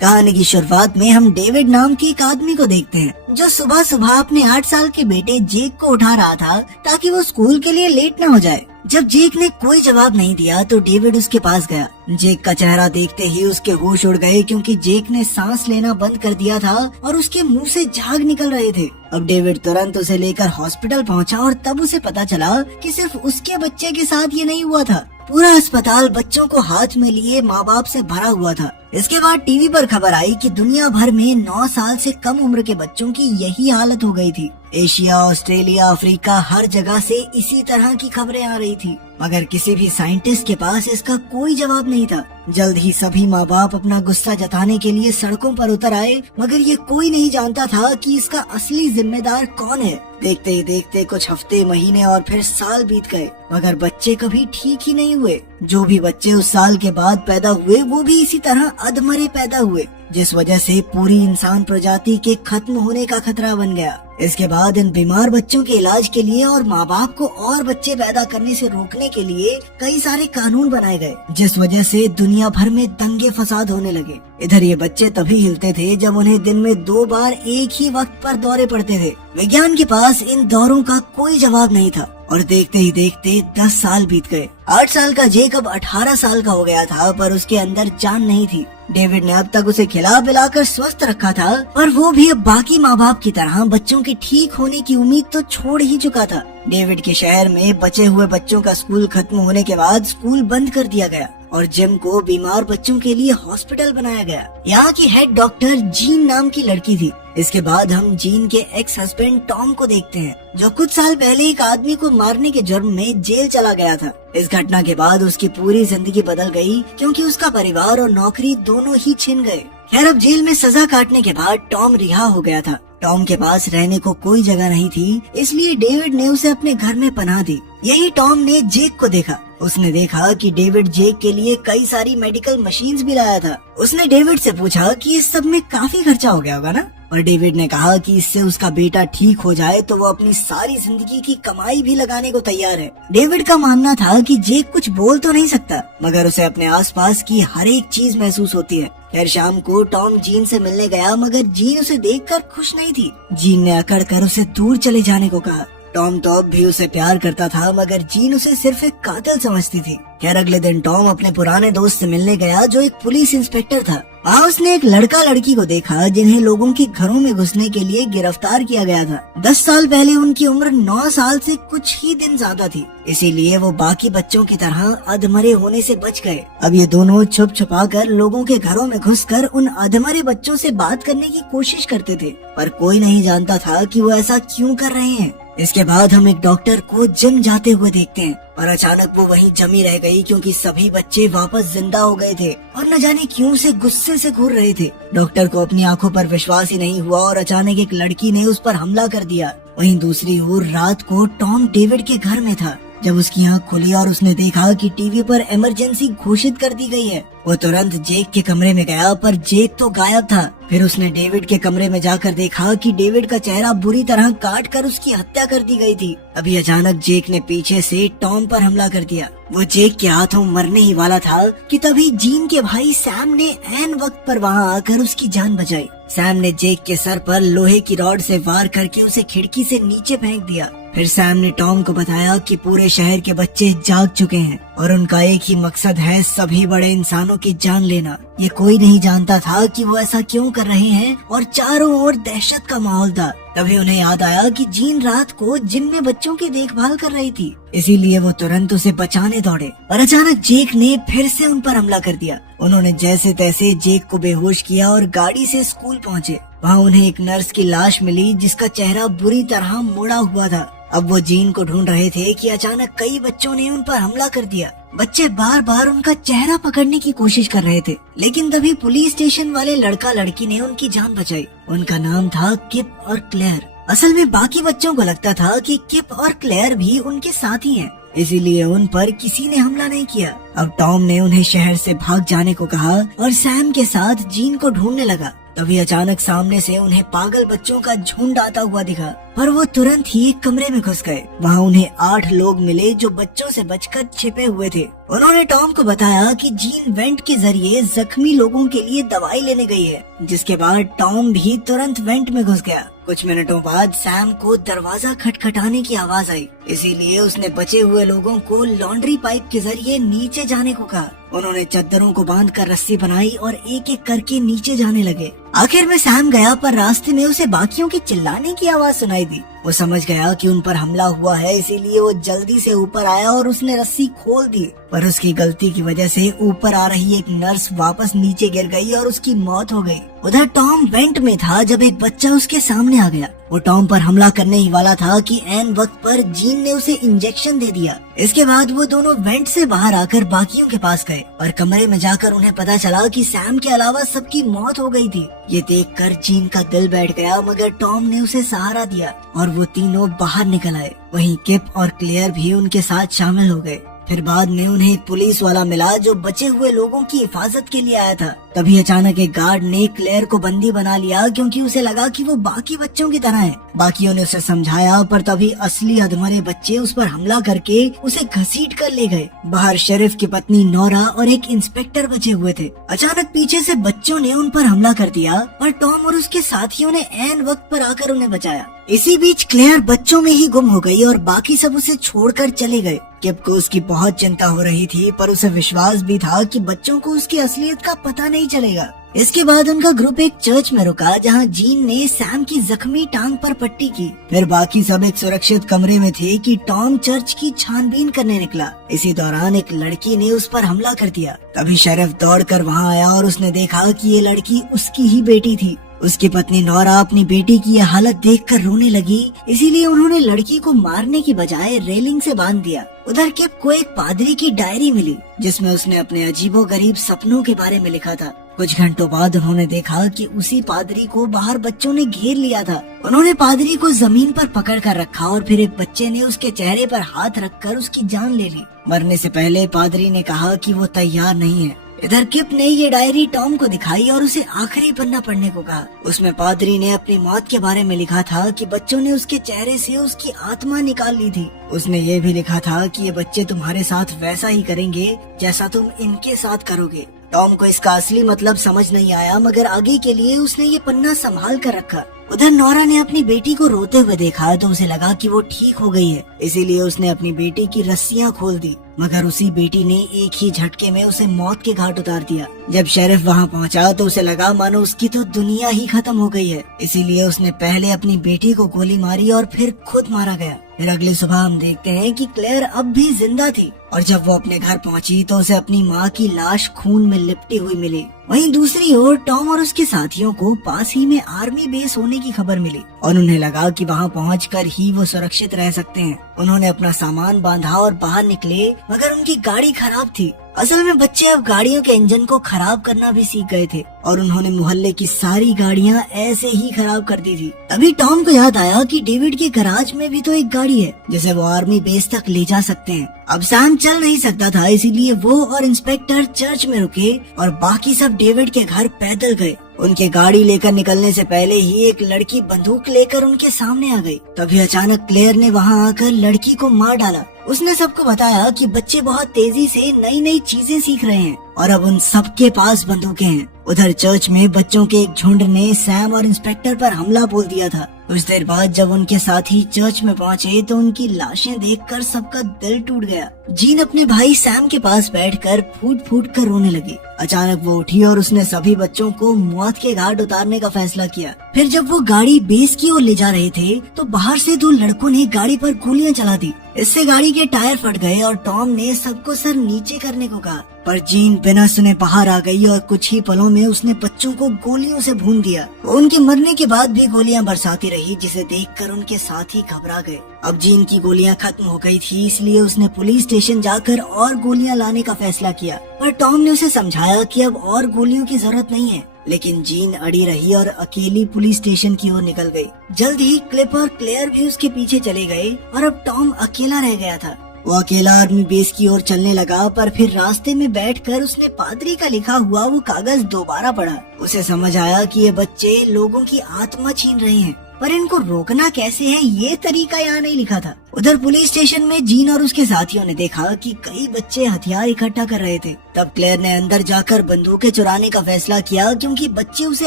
कहानी की शुरुआत में हम डेविड नाम के एक आदमी को देखते हैं जो सुबह सुबह अपने 8 साल के बेटे जेक को उठा रहा था ताकि वो स्कूल के लिए लेट न हो जाए। जब जेक ने कोई जवाब नहीं दिया तो डेविड उसके पास गया। जेक का चेहरा देखते ही उसके होश उड़ गए क्योंकि जेक ने सांस लेना बंद कर दिया था और उसके मुंह से झाग निकल रहे थे। अब डेविड तुरंत उसे लेकर हॉस्पिटल पहुंचा और तब उसे पता चला कि सिर्फ उसके बच्चे के साथ ये नहीं हुआ था। पूरा अस्पताल बच्चों को हाथ में लिए माँ बाप से भरा हुआ था। इसके बाद टीवी पर खबर आई कि दुनिया भर में 9 साल से कम उम्र के बच्चों की यही हालत हो गई थी। एशिया, ऑस्ट्रेलिया, अफ्रीका, हर जगह से इसी तरह की खबरें आ रही थी, मगर किसी भी साइंटिस्ट के पास इसका कोई जवाब नहीं था। जल्द ही सभी माँ बाप अपना गुस्सा जताने के लिए सड़कों पर उतर आए, मगर ये कोई नहीं जानता था कि इसका असली जिम्मेदार कौन है। देखते ही देखते कुछ हफ्ते, महीने और फिर साल बीत गए, मगर बच्चे कभी ठीक ही नहीं हुए। जो भी बच्चे उस साल के बाद पैदा हुए वो भी इसी तरह अधमरे पैदा हुए, जिस वजह से पूरी इंसान प्रजाति के खत्म होने का खतरा बन गया। इसके बाद इन बीमार बच्चों के इलाज के लिए और माँ बाप को और बच्चे पैदा करने से रोकने के लिए कई सारे कानून बनाए गए, जिस वजह से दुनिया भर में दंगे फसाद होने लगे। इधर ये बच्चे तभी हिलते थे जब उन्हें दिन में 2 बार एक ही वक्त पर दौरे पड़ते थे। विज्ञान के पास इन दौरों का कोई जवाब नहीं था और देखते ही देखते 10 साल बीत गए। 8 साल का जेक अब 18 साल का हो गया था, पर उसके अंदर जान नहीं थी। डेविड ने अब तक उसे खिला पिलाकर स्वस्थ रखा था, पर वो भी अब बाकी माँ बाप की तरह बच्चों के ठीक होने की उम्मीद तो छोड़ ही चुका था। डेविड के शहर में बचे हुए बच्चों का स्कूल खत्म होने के बाद स्कूल बंद कर दिया गया और जिम को बीमार बच्चों के लिए हॉस्पिटल बनाया गया। यहाँ की हेड डॉक्टर जीन नाम की लड़की थी। इसके बाद हम जीन के एक्स हस्बैंड टॉम को देखते हैं, जो कुछ साल पहले एक आदमी को मारने के जुर्म में जेल चला गया था। इस घटना के बाद उसकी पूरी जिंदगी बदल गई क्योंकि उसका परिवार और नौकरी दोनों ही छिन गए। खैर, अब जेल में सजा काटने के बाद टॉम रिहा हो गया था। टॉम के पास रहने को कोई जगह नहीं थी, इसलिए डेविड ने उसे अपने घर में पनाह दी। यही टॉम ने जेक को देखा। उसने देखा कि डेविड जेक के लिए कई सारी मेडिकल मशीन्स भी लाया था। उसने डेविड से पूछा कि इस सब में काफी खर्चा हो गया होगा ना? और डेविड ने कहा कि इससे उसका बेटा ठीक हो जाए तो वो अपनी सारी जिंदगी की कमाई भी लगाने को तैयार है। डेविड का मानना था कि जेक कुछ बोल तो नहीं सकता, मगर उसे अपने आसपास की हर एक चीज महसूस होती है। खैर, शाम को टॉम जीन से मिलने गया, मगर जीन उसे देखकर खुश नहीं थी। जीन ने अकड़ कर उसे दूर चले जाने को कहा। टॉम तो अब भी उसे प्यार करता था, मगर जीन उसे सिर्फ एक कातिल समझती थी। खैर, अगले दिन टॉम अपने पुराने दोस्त से मिलने गया जो एक पुलिस इंस्पेक्टर था। वहाँ उसने एक लड़का लड़की को देखा जिन्हें लोगों के घरों में घुसने के लिए गिरफ्तार किया गया था। 10 साल पहले उनकी उम्र 9 साल से कुछ ही दिन ज्यादा थी, इसीलिए वो बाकी बच्चों की तरह अधमरे होने से बच गए। अब ये दोनों छुप छुपा कर लोगों के घरों में घुसकर उन अधमरे बच्चों से बात करने की कोशिश करते थे, पर कोई नहीं जानता था कि वो ऐसा क्यों कर रहे हैं। इसके बाद हम एक डॉक्टर को जिम जाते हुए देखते हैं और अचानक वो वहीं जमी रह गई क्योंकि सभी बच्चे वापस जिंदा हो गए थे और न जाने क्यों से गुस्से से घूर रहे थे। डॉक्टर को अपनी आंखों पर विश्वास ही नहीं हुआ और अचानक एक लड़की ने उस पर हमला कर दिया। वहीं दूसरी ओर रात को टॉम डेविड के घर में था। जब उसकी आंख खुली और उसने देखा कि टीवी पर इमरजेंसी घोषित कर दी गई है, वो तुरंत जेक के कमरे में गया, पर जेक तो गायब था। फिर उसने डेविड के कमरे में जाकर देखा कि डेविड का चेहरा बुरी तरह काट कर उसकी हत्या कर दी गई थी। अभी अचानक जेक ने पीछे से टॉम पर हमला कर दिया। वो जेक के हाथों मरने ही वाला था कि तभी जीन के भाई सैम ने ऐन वक्त पर वहाँ आकर उसकी जान बचाई। सैम ने जेक के सर पर लोहे की रॉड से वार करके उसे खिड़की से नीचे फेंक दिया। फिर सैम ने टॉम को बताया कि पूरे शहर के बच्चे जाग चुके हैं और उनका एक ही मकसद है सभी बड़े इंसानों की जान लेना। ये कोई नहीं जानता था कि वो ऐसा क्यों कर रहे हैं और चारों ओर दहशत का माहौल था। तभी उन्हें याद आया कि जीन रात को जिम में बच्चों की देखभाल कर रही थी, इसीलिए वो तुरंत उसे बचाने दौड़े और अचानक जेक ने फिर से उन पर हमला कर दिया। उन्होंने जैसे तैसे जेक को बेहोश किया और गाड़ी से स्कूल पहुँचे। वहाँ उन्हें एक नर्स की लाश मिली जिसका चेहरा बुरी तरह मुड़ा हुआ था। अब वो जीन को ढूंढ रहे थे कि अचानक कई बच्चों ने उन पर हमला कर दिया। बच्चे बार बार उनका चेहरा पकड़ने की कोशिश कर रहे थे, लेकिन तभी पुलिस स्टेशन वाले लड़का लड़की ने उनकी जान बचाई। उनका नाम था किप और क्लेयर। असल में बाकी बच्चों को लगता था कि किप और क्लेयर भी उनके साथी हैं, इसीलिए उन पर किसी ने हमला नहीं किया। अब टॉम ने उन्हें शहर से भाग जाने को कहा और सैम के साथ जीन को ढूंढने लगा। तभी अचानक सामने से उन्हें पागल बच्चों का झुंड आता हुआ दिखा, पर वो तुरंत ही एक कमरे में घुस गए। वहाँ उन्हें 8 लोग मिले जो बच्चों से बचकर छिपे हुए थे। उन्होंने टॉम को बताया कि जीन वेंट के जरिए जख्मी लोगों के लिए दवाई लेने गई है, जिसके बाद टॉम भी तुरंत वेंट में घुस गया। कुछ मिनटों बाद सैम को दरवाजा खटखटाने की आवाज आई, इसीलिए उसने बचे हुए लोगों को लॉन्ड्री पाइप के जरिए नीचे जाने को कहा। उन्होंने चद्दरों को बांधकर रस्सी बनाई और एक एक करके नीचे जाने लगे। आखिर में सैम गया, पर रास्ते में उसे बाकियों की चिल्लाने की आवाज सुनाई दी। वो समझ गया कि उन पर हमला हुआ है, इसीलिए वो जल्दी से ऊपर आया और उसने रस्सी खोल दी, पर उसकी गलती की वजह से ऊपर आ रही एक नर्स वापस नीचे गिर गई और उसकी मौत हो गई। उधर टॉम वेंट में था जब एक बच्चा उसके सामने आ गया। वो टॉम पर हमला करने ही वाला था कि ऐन वक्त पर जीन ने उसे इंजेक्शन दे दिया। इसके बाद वो दोनों वेंट से बाहर आकर बाकियों के पास गए और कमरे में जाकर उन्हें पता चला कि सैम के अलावा सबकी मौत हो गई थी। ये देखकर जीन का दिल बैठ गया, मगर टॉम ने उसे सहारा दिया और वो तीनों बाहर निकल आए। वहीं किप और क्लेयर भी उनके साथ शामिल हो गए। फिर बाद में उन्हें एक पुलिस वाला मिला जो बचे हुए लोगों की हिफाजत के लिए आया था। तभी अचानक एक गार्ड ने क्लेयर को बंदी बना लिया, क्योंकि उसे लगा कि वो बाकी बच्चों की तरह है। बाकियों ने उसे समझाया, पर तभी असली अधमरे बच्चे उस पर हमला करके उसे घसीट कर ले गए। बाहर शेरिफ की पत्नी नोरा और एक इंस्पेक्टर बचे हुए थे। अचानक पीछे से बच्चों ने उन पर हमला कर दिया, पर टॉम और उसके साथियों ने ऐन वक्त पर आकर उन्हें बचाया। इसी बीच क्लेयर बच्चों में ही गुम हो गई और बाकी सब उसे छोड़कर चले गए। किप को उसकी बहुत चिंता हो रही थी, पर उसे विश्वास भी था कि बच्चों को उसकी असलियत का पता नहीं चलेगा। इसके बाद उनका ग्रुप एक चर्च में रुका, जहां जीन ने सैम की जख्मी टांग पर पट्टी की। फिर बाकी सब एक सुरक्षित कमरे में थे कि टॉम चर्च की छानबीन करने निकला। इसी दौरान एक लड़की ने उस पर हमला कर दिया। तभी शेरिफ दौड़कर वहां आया और उसने देखा कि ये लड़की उसकी ही बेटी थी। उसकी पत्नी नोरा अपनी बेटी की यह हालत देखकर रोने लगी, इसीलिए उन्होंने लड़की को मारने की बजाय रेलिंग से बांध दिया। उधर किप को एक पादरी की डायरी मिली, जिसमें उसने अपने अजीबोगरीब सपनों के बारे में लिखा था। कुछ घंटों बाद उन्होंने देखा कि उसी पादरी को बाहर बच्चों ने घेर लिया था। उन्होंने पादरी को जमीन पर पकड़ कर रखा और फिर एक बच्चे ने उसके चेहरे पर हाथ रखकर उसकी जान ले ली। मरने से पहले पादरी ने कहा कि वो तैयार नहीं है। इधर किप ने ये डायरी टॉम को दिखाई और उसे आखिरी पन्ना पढ़ने को कहा। उसमें पादरी ने अपनी मौत के बारे में लिखा था कि बच्चों ने उसके चेहरे से उसकी आत्मा निकाल ली थी। उसने ये भी लिखा था कि ये बच्चे तुम्हारे साथ वैसा ही करेंगे जैसा तुम इनके साथ करोगे। टॉम को इसका असली मतलब समझ नहीं आया, मगर आगे के लिए उसने ये पन्ना संभाल कर रखा। उधर नोरा ने अपनी बेटी को रोते हुए देखा तो उसे लगा कि वो ठीक हो गई है, इसीलिए उसने अपनी बेटी की रस्सियां खोल दी, मगर उसी बेटी ने एक ही झटके में उसे मौत के घाट उतार दिया। जब शेरिफ वहां पहुंचा तो उसे लगा मानो उसकी तो दुनिया ही खत्म हो गई है, इसीलिए उसने पहले अपनी बेटी को गोली मारी और फिर खुद मारा गया। फिर अगली सुबह हम देखते हैं कि क्लेयर अब भी जिंदा थी और जब वो अपने घर पहुंची तो उसे अपनी माँ की लाश खून में लिपटी हुई मिली। वहीं दूसरी ओर टॉम और उसके साथियों को पास ही में आर्मी बेस होने की खबर मिली और उन्हें लगा कि वहां पहुंचकर ही वो सुरक्षित रह सकते हैं। उन्होंने अपना सामान बांधा और बाहर निकले, मगर उनकी गाड़ी खराब थी। असल में बच्चे अब गाड़ियों के इंजन को खराब करना भी सीख गए थे और उन्होंने मोहल्ले की सारी गाड़ियां ऐसे ही खराब कर दी थी। तभी टॉम को याद आया कि डेविड के गैराज में भी तो एक गाड़ी है जिसे वो आर्मी बेस तक ले जा सकते हैं। अब सैम चल नहीं सकता था, इसीलिए वो और इंस्पेक्टर चर्च में रुके और बाकी सब डेविड के घर पैदल गए। उनके गाड़ी लेकर निकलने से पहले ही एक लड़की बंदूक लेकर उनके सामने आ गई। तभी अचानक क्लेयर ने वहां आकर लड़की को मार डाला। उसने सबको बताया कि बच्चे बहुत तेजी से नई नई चीजें सीख रहे हैं और अब उन सबके पास बंदूकें हैं। उधर चर्च में बच्चों के एक झुंड ने सैम और इंस्पेक्टर पर हमला बोल दिया था। कुछ देर बाद जब उनके साथी चर्च में पहुंचे तो उनकी लाशें देखकर सबका दिल टूट गया। जीन अपने भाई सैम के पास बैठकर फूट फूट कर रोने लगी। अचानक वो उठी और उसने सभी बच्चों को मौत के घाट उतारने का फैसला किया। फिर जब वो गाड़ी बेस की ओर ले जा रहे थे तो बाहर से 2 लड़कों ने गाड़ी पर गोलियां चला दी। इससे गाड़ी के टायर फट गए और टॉम ने सबको सर नीचे करने को कहा, पर जीन बिना सुने बाहर आ गई और कुछ ही पलों में उसने बच्चों को गोलियों से भून दिया। वो उनके मरने के बाद भी गोलियां बरसाती रही, जिसे देखकर उनके साथी घबरा गए। अब जीन की गोलियां खत्म हो गई थी, इसलिए उसने पुलिस स्टेशन जाकर और गोलियां लाने का फैसला किया, पर टॉम ने उसे समझाया कि अब और गोलियों की जरूरत नहीं है। लेकिन जीन अड़ी रही और अकेली पुलिस स्टेशन की ओर निकल गई। जल्द ही क्लिप और क्लेयर भी उसके पीछे चले गए और अब टॉम अकेला रह गया था। वो अकेला आर्मी बेस की ओर चलने लगा, पर फिर रास्ते में बैठकर उसने पादरी का लिखा हुआ वो कागज दोबारा पढ़ा। उसे समझ आया कि ये बच्चे लोगों की आत्मा छीन रहे हैं, पर इनको रोकना कैसे है ये तरीका यहाँ नहीं लिखा था। उधर पुलिस स्टेशन में जीन और उसके साथियों ने देखा कि कई बच्चे हथियार इकट्ठा कर रहे थे। तब क्लेयर ने अंदर जाकर बंदूकें चुराने का फैसला किया, क्योंकि बच्चे उसे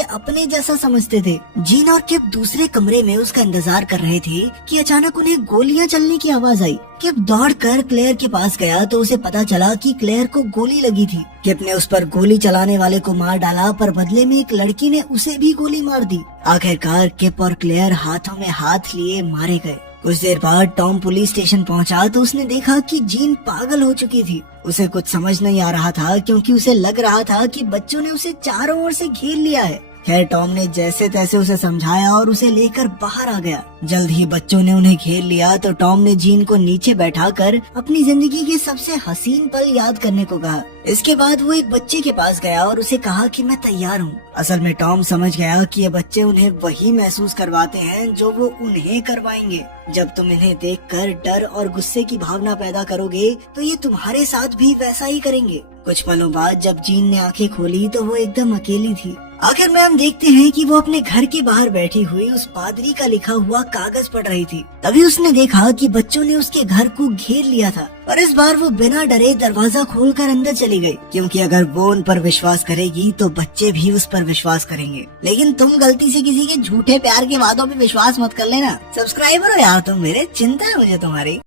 अपने जैसा समझते थे। जीन और किप दूसरे कमरे में उसका इंतजार कर रहे थे कि अचानक उन्हें गोलियां चलने की आवाज आई। किप दौड़कर क्लेयर के पास गया तो उसे पता चला कि क्लेयर को गोली लगी थी। किप ने उस पर गोली चलाने वाले को मार डाला, पर बदले में एक लड़की ने उसे भी गोली मार दी। आखिरकार किप और क्लेयर हाथों में हाथ लिए मारे गए। कुछ देर बाद टॉम पुलिस स्टेशन पहुंचा तो उसने देखा कि जीन पागल हो चुकी थी। उसे कुछ समझ नहीं आ रहा था, क्योंकि उसे लग रहा था कि बच्चों ने उसे चारों ओर से घेर लिया है। खैर टॉम ने जैसे तैसे उसे समझाया और उसे लेकर बाहर आ गया। जल्द ही बच्चों ने उन्हें घेर लिया तो टॉम ने जीन को नीचे बैठाकर अपनी जिंदगी के सबसे हसीन पल याद करने को कहा। इसके बाद वो एक बच्चे के पास गया और उसे कहा कि मैं तैयार हूँ। असल में टॉम समझ गया कि ये बच्चे उन्हें वही महसूस करवाते हैं जो वो उन्हें करवाएंगे। जब तुम इन्हें देखकर डर और गुस्से की भावना पैदा करोगे तो ये तुम्हारे साथ भी वैसा ही करेंगे। कुछ पलों बाद जब जीन ने आंखें खोली तो वो एकदम अकेली थी। आखिर में हम देखते हैं कि वो अपने घर के बाहर बैठी हुई उस पादरी का लिखा हुआ कागज पढ़ रही थी। तभी उसने देखा कि बच्चों ने उसके घर को घेर लिया था, और इस बार वो बिना डरे दरवाजा खोलकर अंदर चली गई, क्योंकि अगर वो उन पर विश्वास करेगी तो बच्चे भी उस पर विश्वास करेंगे। लेकिन तुम गलती से किसी के झूठे प्यार के वादों पे विश्वास मत कर लेना। सब्सक्राइबर हो यार तुम मेरे, चिंता है मुझे तुम्हारी।